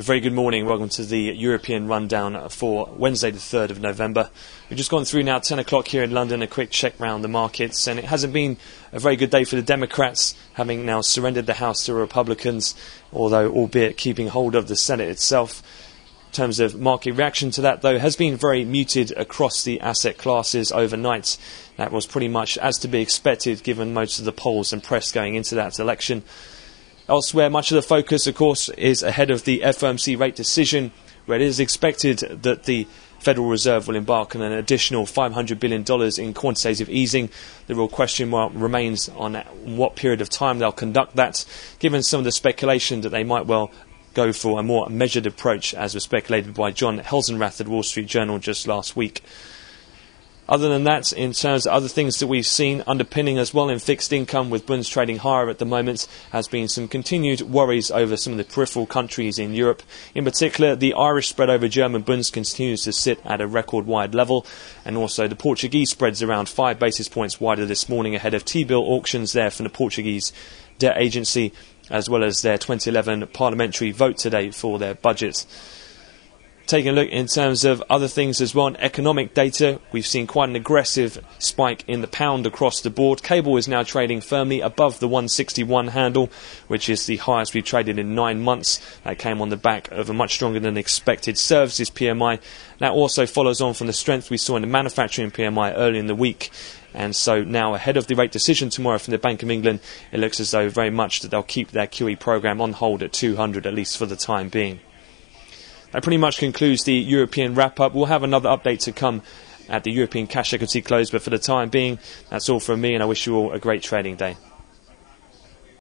A very good morning. Welcome to the European rundown for Wednesday the 3rd of November. We've just gone through now 10 o'clock here in London, a quick check round the markets, and it hasn't been a very good day for the Democrats, having now surrendered the House to Republicans, although albeit keeping hold of the Senate itself. In terms of market reaction to that, though, has been very muted across the asset classes overnight. That was pretty much as to be expected, given most of the polls and press going into that election. Elsewhere, much of the focus, of course, is ahead of the FOMC rate decision, where it is expected that the Federal Reserve will embark on an additional $500 billion in quantitative easing. The real question mark remains on what period of time they'll conduct that, given some of the speculation that they might well go for a more measured approach, as was speculated by John Helsenrath at Wall Street Journal just last week. Other than that, in terms of other things that we've seen underpinning as well in fixed income, with bunds trading higher at the moment, has been some continued worries over some of the peripheral countries in Europe. In particular, the Irish spread over German bunds continues to sit at a record-wide level, and also the Portuguese spreads around 5 basis points wider this morning ahead of T-bill auctions there from the Portuguese debt agency, as well as their 2011 parliamentary vote today for their budget. Taking a look in terms of other things as well, in economic data, we've seen quite an aggressive spike in the pound across the board. Cable is now trading firmly above the 161 handle, which is the highest we've traded in 9 months. That came on the back of a much stronger than expected services PMI. That also follows on from the strength we saw in the manufacturing PMI early in the week. And so now, ahead of the rate decision tomorrow from the Bank of England, it looks as though very much that they'll keep their QE programme on hold at 200, at least for the time being. That pretty much concludes the European wrap-up. We'll have another update to come at the European cash equity close, but for the time being, that's all from me, and I wish you all a great trading day.